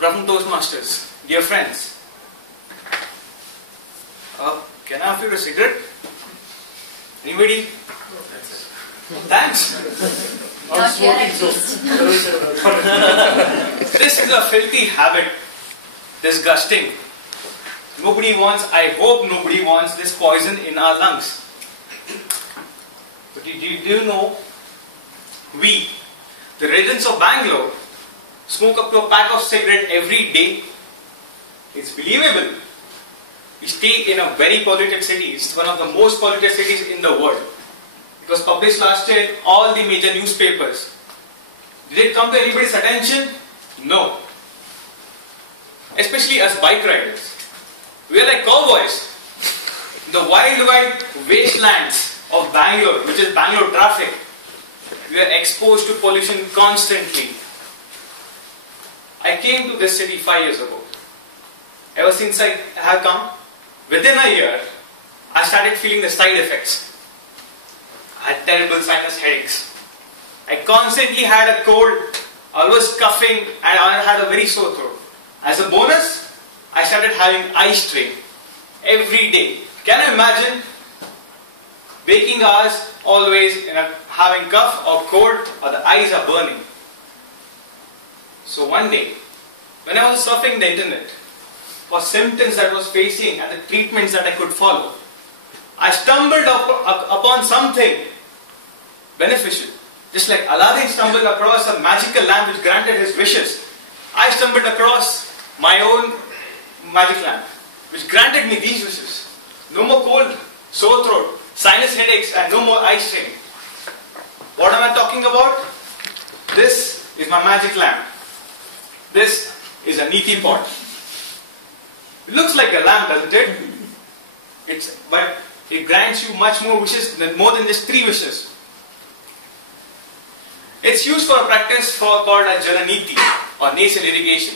Good afternoon, Toastmasters. Dear friends. Can I offer you a cigarette? Anybody? Thanks. Not here at least. This is a filthy habit. Disgusting. Nobody wants, I hope nobody wants this poison in our lungs. But do you know, we, the residents of Bangalore, smoke up to a pack of cigarette every day. It's believable. We stay in a very polluted city. It's one of the most polluted cities in the world. It was published last year in all the major newspapers. Did it come to anybody's attention? No. Especially as bike riders. We are like cowboys. The wild wastelands of Bangalore, which is Bangalore traffic, we are exposed to pollution constantly. I came to this city 5 years ago. Ever since I have come, within a year, I started feeling the side effects. I had terrible sinus headaches. I constantly had a cold, always coughing, and I had a very sore throat. As a bonus, I started having eye strain every day. Can you imagine? Waking hours, always having cough or cold, or the eyes are burning. So one day, when I was surfing the internet for symptoms that I was facing and the treatments that I could follow, I stumbled upon something beneficial. Just like Aladdin stumbled across a magical lamp which granted his wishes, I stumbled across my own magic lamp which granted me these wishes. No more cold, sore throat, sinus headaches, and no more eye strain. What am I talking about? This is my magic lamp. This is a Niti pot. It looks like a lamp, doesn't it? But it grants you much more wishes, more than just 3 wishes. It's used for a practice called as Jalaniti or nasal irrigation.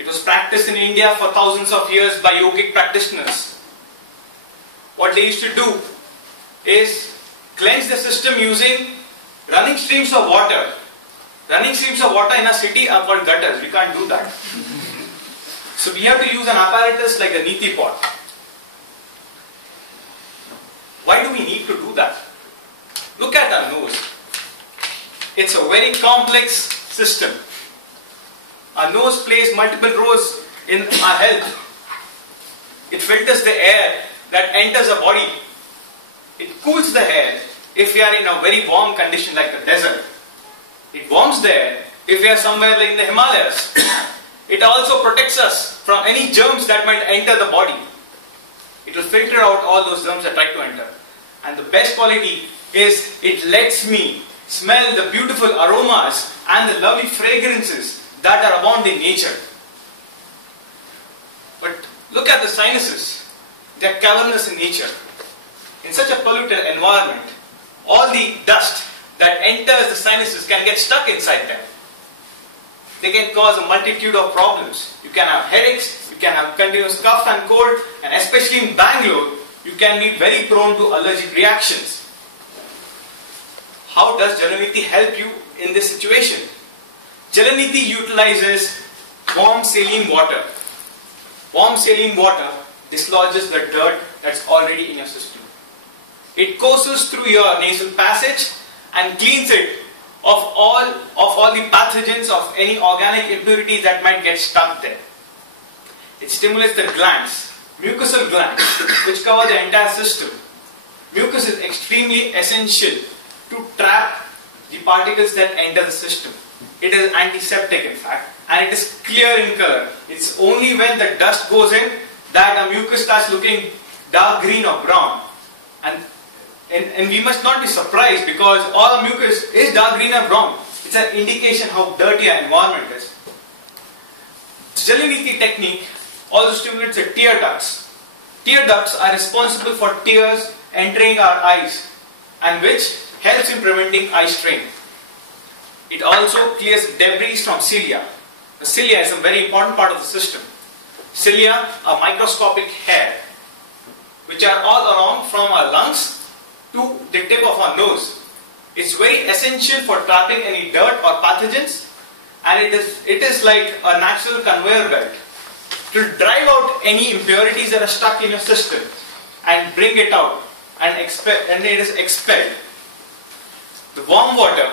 It was practiced in India for thousands of years by yogic practitioners. What they used to do is cleanse the system using running streams of water. Running streams of water in a city are called gutters. We can't do that. So we have to use an apparatus like the Niti pot. Why do we need to do that? Look at our nose. It's a very complex system. Our nose plays multiple roles in our health. It filters the air that enters the body. It cools the air if we are in a very warm condition like the desert. It warms the air if we are somewhere like in the Himalayas. It also protects us from any germs that might enter the body. It will filter out all those germs that try to enter. And the best quality is it lets me smell the beautiful aromas and the lovely fragrances that are abound in nature. But look at the sinuses. They are cavernous in nature. In such a polluted environment, all the dust that enters the sinuses can get stuck inside them. They can cause a multitude of problems. You can have headaches, you can have continuous cough and cold, and especially in Bangalore, you can be very prone to allergic reactions. How does Jalaniti help you in this situation? Jalaniti utilizes warm saline water. Warm saline water dislodges the dirt that's already in your system. It courses through your nasal passage and cleans it of all the pathogens of any organic impurities that might get stuck there. It stimulates the glands, mucosal glands, which cover the entire system. Mucus is extremely essential to trap the particles that enter the system. It is antiseptic in fact, and it is clear in color. It's only when the dust goes in that a mucus starts looking dark green or brown. And we must not be surprised because all mucus is dark green or brown. It's an indication how dirty our environment is. Jalaniti technique also stimulates the tear ducts. Tear ducts are responsible for tears entering our eyes and which helps in preventing eye strain. It also clears debris from cilia. The cilia is a very important part of the system. Cilia are microscopic hair which are all around from our lungs to the tip of our nose. It's very essential for trapping any dirt or pathogens and it is like a natural conveyor belt to drive out any impurities that are stuck in your system and bring it out and it is expelled. The warm water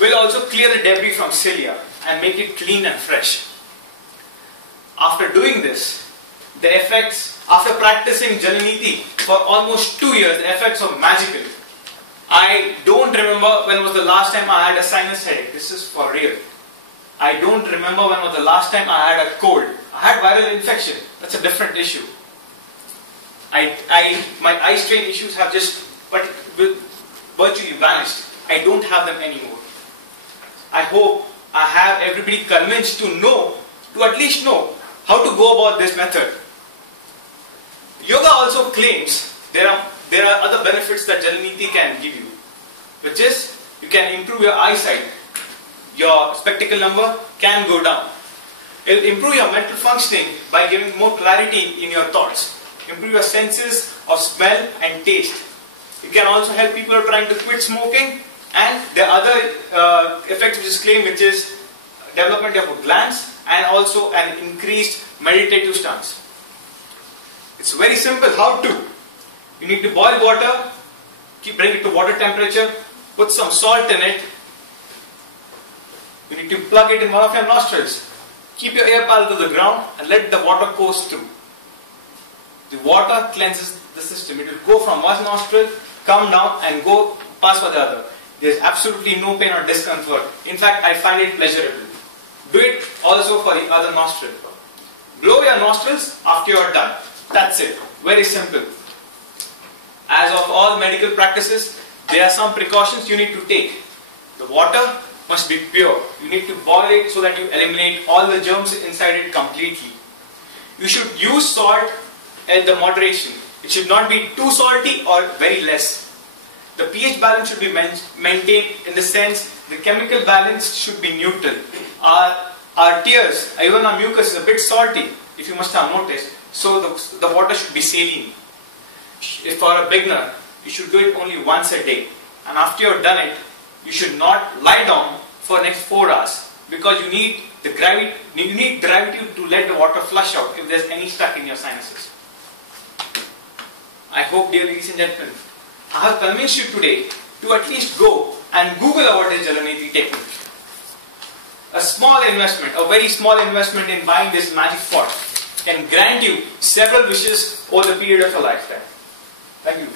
will also clear the debris from cilia and make it clean and fresh. After doing this, the effects, after practicing Jalaniti for almost 2 years, the effects are magical. I don't remember when was the last time I had a sinus headache. This is for real. I don't remember when was the last time I had a cold. I had viral infection. That's a different issue. My eye strain issues have just virtually vanished. I don't have them anymore. I hope I have everybody convinced to at least know how to go about this method. Yoga also claims there are other benefits that Jalaniti can give you, which is you can improve your eyesight. Your spectacle number can go down. It will improve your mental functioning by giving more clarity in your thoughts. Improve your senses of smell and taste. It can also help people trying to quit smoking, and the other effect which is claimed, which is development of a glance and also an increased meditative stance. It's very simple. How to? You need to boil water, bring it to water temperature, put some salt in it. You need to plug it in one of your nostrils. Keep your air pal to the ground and let the water course through. The water cleanses the system. It will go from one nostril, come down and go pass for the other. There is absolutely no pain or discomfort. In fact, I find it pleasurable. Do it also for the other nostril. Blow your nostrils after you are done. That's it. Very simple. As of all medical practices, there are some precautions you need to take. The water must be pure. You need to boil it so that you eliminate all the germs inside it completely. You should use salt at the moderation. It should not be too salty or very less. The pH balance should be maintained in the sense the chemical balance should be neutral. Our tears, even our mucus is a bit salty, if you must have noticed. So the water should be saline. If for a beginner, you should do it only once a day. And after you have done it, you should not lie down for the next 4 hours, because you need the gravity. You need gravity to let the water flush out if there's any stuck in your sinuses. I hope, dear ladies and gentlemen, I have convinced you today to at least go and Google about this Jalaniti technique. A small investment, a very small investment in buying this magic pot can grant you several wishes over the period of a lifetime. Thank you.